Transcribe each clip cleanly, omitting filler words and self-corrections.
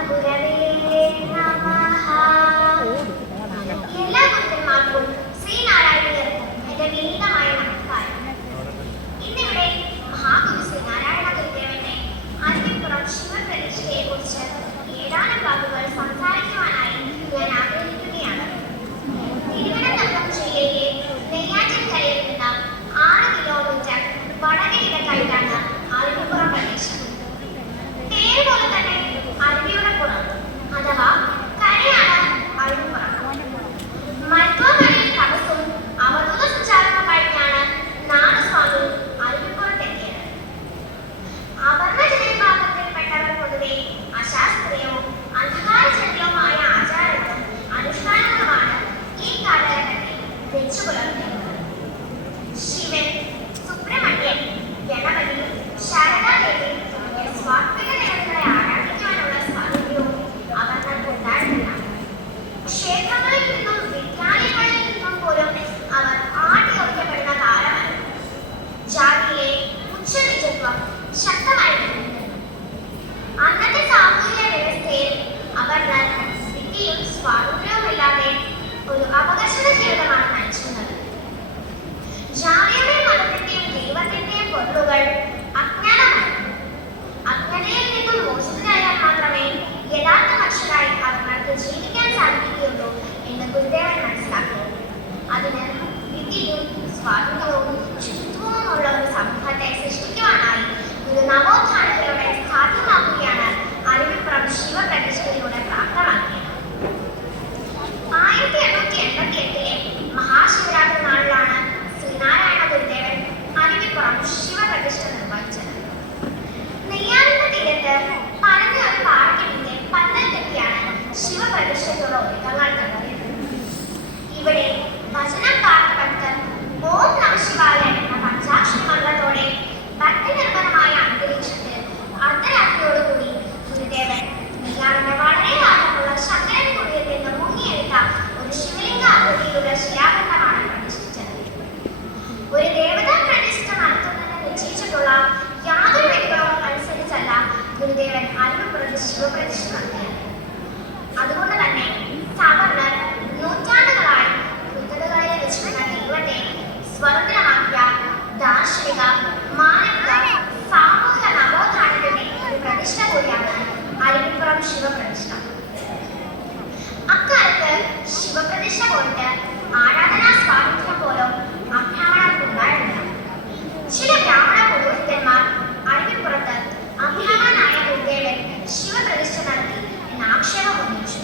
പരമഗുരവേ നമഃ. എല്ലാ ഗുരുക്കന്മാർക്കും ശ്രീനാരായണീയർക്കും എന്റെ വിനീതമായ നമസ്കാരം. ഇന്നിവിടെ മഹാഗുരു ശ്രീനാരായണ ഗുരുദേവന്റെ അതിപ്പുറം ശിവപ്രതിഷ്ഠയെ കുറിച്ച് ഏതാനും വാക്കുകൾ സംസാരിക്കുവാനായി ഞാൻ ആഗ്രഹിക്കുകയാണ്. തിരുവനന്തപുരം ജില്ലയിലെ നെയ്യാറ്റിൻകരയിൽ നിന്ന് 6 കിലോമീറ്റർ വടകിഴക്കായിട്ടാണ് അരുവിപ്പുറം പ്രദേശം. പേര് പോലെ തന്നെ അരുവിയുടെ പുറം അഥവാ കരയാണ് അരുവിപ്പുറം. മരുത്വമലയിൽ തപസ്സും അവധൂത സഞ്ചാരവും കഴിഞ്ഞാണ് നാഗസ്വാമി അരുവിപ്പുറത്തെത്തിയത്. അവർണജനവിഭാഗത്തിൽപ്പെട്ടവർ പൊതുവെ അശാസ്ത്രീയവും അന്ധകാരജന്യവുമായ ആചാരങ്ങളും അനുഷ്ഠാനങ്ങളുമാണ് ഈ കാലഘട്ടത്തിൽ വെച്ചുപുലർത്തുന്നത്. ശിവൻ, സുബ്രഹ്മണ്യൻ, ഗണപതി, ശാരദാദേവി തുടങ്ങിയ സ്വാത്വിക ദേവതകളെ ആരാധിക്കാനുള്ള സ്വാതന്ത്ര്യവും അവർണർക്കുണ്ടായിരുന്നില്ല. ക്ഷേത്രങ്ങളിൽ നിന്നും വിദ്യാലയങ്ങളിൽ നിന്നും പോലും അവർ ആട്ടിയൊഴിക്കപ്പെടുന്ന കാലമായിരുന്നു. ജാതിയിലെ ഉച്ചനീചത്വം ശക്തമായിരുന്നു. അന്നത്തെ സാമൂഹിക വ്യവസ്ഥയിൽ അവർണർ വിദ്യയും സ്വാതന്ത്ര്യവുമില്ലാതെ ഒരു അപകർഷണ ജീവിതമാണ് നയിച്ചിരുന്നത്. ജാതിയുടെയും മതത്തിന്റെയും ദൈവത്തിന്റെയും പൊരുളുകൾ അജ്ഞാനമായിരുന്നു. അജ്ഞതയിൽ നിന്നും മോചിതരായാൽ മാത്രമേ യഥാർത്ഥ മനുഷ്യരായി അവർക്ക് ജീവിക്കാൻ സാധിക്കുകയുള്ളൂ എന്ന് ഗുരുദേവൻ മനസ്സിലാക്കി. അതിന് വിദ്യയും സ്വാതന്ത്ര്യവും ശുചിത്വവുമുള്ള ഒരു സമൂഹത്തെ സൃഷ്ടിക്കുവാനായി ഗുരു നവോത്ഥാനത്തിലൂടെ സാധ്യമാക്കുകയാണ് അരുവിപ്പുറം ശിവപ്രതിഷ്ഠയിലൂടെ പ്രാപ്തമാക്കിയത്. 1888 മഹാശിവരാത്രി നാളിലാണ് ശ്രീനാരായണ ഗുരുദേവൻ അരുവിപ്പുറം ശിവപ്രതിഷ്ഠ നിർവഹിച്ചത്. നെയ്യാറിന്റെ തീരത്ത് പരന്ന ഒരു പാറയ്ക്ക് പന്തൽ കെട്ടിയാണ് ശിവപ്രതിഷ്ഠയ്ക്കുള്ള ഒരുക്കങ്ങൾ നടത്തിയത്. ഇവിടെ ഭജനം പാർത്ത ഭക്തർ ഓം നമഃശിവായ എന്ന പഞ്ചാക്ഷരി മന്ത്രത്തോടെ ഭക്തിനിർഭരമായ അന്തരീക്ഷത്തിൽ അർദ്ധരാത്രിയോടുകൂടി ഗുരുദേവൻ നെയ്യാറിന്റെ വളരെ ആഴമുള്ള ശങ്കരൻ കുഴിയിൽ നിന്ന് മുങ്ങിയെടുത്ത ഒരു ശിവലിംഗ ആകൃതിയിലുള്ള ശിലാഖണ്ഡമാണ് പ്രതിഷ്ഠിച്ചത്. ഒരു ദേവതാ പ്രതിഷ്ഠ നടത്തുന്നതിന് നിശ്ചയിച്ചിട്ടുള്ള യാതൊരു വിധികളും അനുസരിച്ചല്ല ഗുരുദേവൻ അരുവിപ്പുറത്ത് ശിവപ്രതിഷ്ഠ നടത്തിയത്. അതുകൊണ്ട് തന്നെ സവർണർ നൂറ്റാണ്ടുകളായി കൃത്യതകളിൽ വെച്ചിരുന്ന ദൈവത്തെ സ്വതന്ത്രമാക്കിയ ദാർശനിക, മാനവിക, സാമൂഹിക നവോത്ഥാനത്തിന്റെ ഒരു പ്രതിഷ്ഠ കൂടിയാണ് അരുവിപ്പുറം ശിവപ്രതിഷ്ഠ. അക്കാലത്ത് ശിവപ്രതിഷ്ഠ പോയിട്ട് ആരാധനാ സ്വാതന്ത്ര്യം പോലും അബ്രാഹ്മണർക്കുണ്ടായിരുന്നില്ല. ചില ബ്രാഹ്മണ പുരോഹിതന്മാർ അരുവിപ്പുറത്ത് അബ്രാഹ്മണനായ ഗുരുദേവൻ ശിവപ്രതിഷ്ഠ നടത്തി എന്ന ആക്ഷേപം ഉന്നയിച്ചു.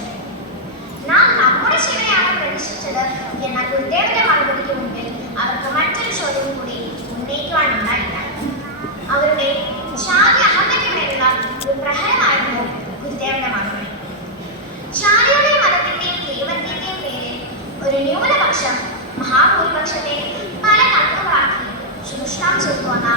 നാം നമ്മുടെ ശിവനെയാണ് പ്രതിഷ്ഠിച്ചത് എന്ന ഗുരുദേവന്റെ മറുപടിക്ക് മുമ്പിൽ അവർക്ക് മറ്റൊരു ചോദ്യം കൂടി ഉന്നയിക്കുവാനുണ്ടായില്ല. അവരുടെ ജാതി അഹന്തയ്ക്ക് മേലുള്ള ഒരു പ്രഹരമായിരുന്നു ഗുരുദേവന്റെ മറുപടി. ജാതിയുടെയും മതത്തിന്റെയും ദൈവത്തിന്റെയും പേരിൽ ഒരു ന്യൂനപക്ഷം മഹാഭൂരിപക്ഷത്തെ പല കണക്കുകളാക്കി ചൂഷണം ചെയ്തു വന്ന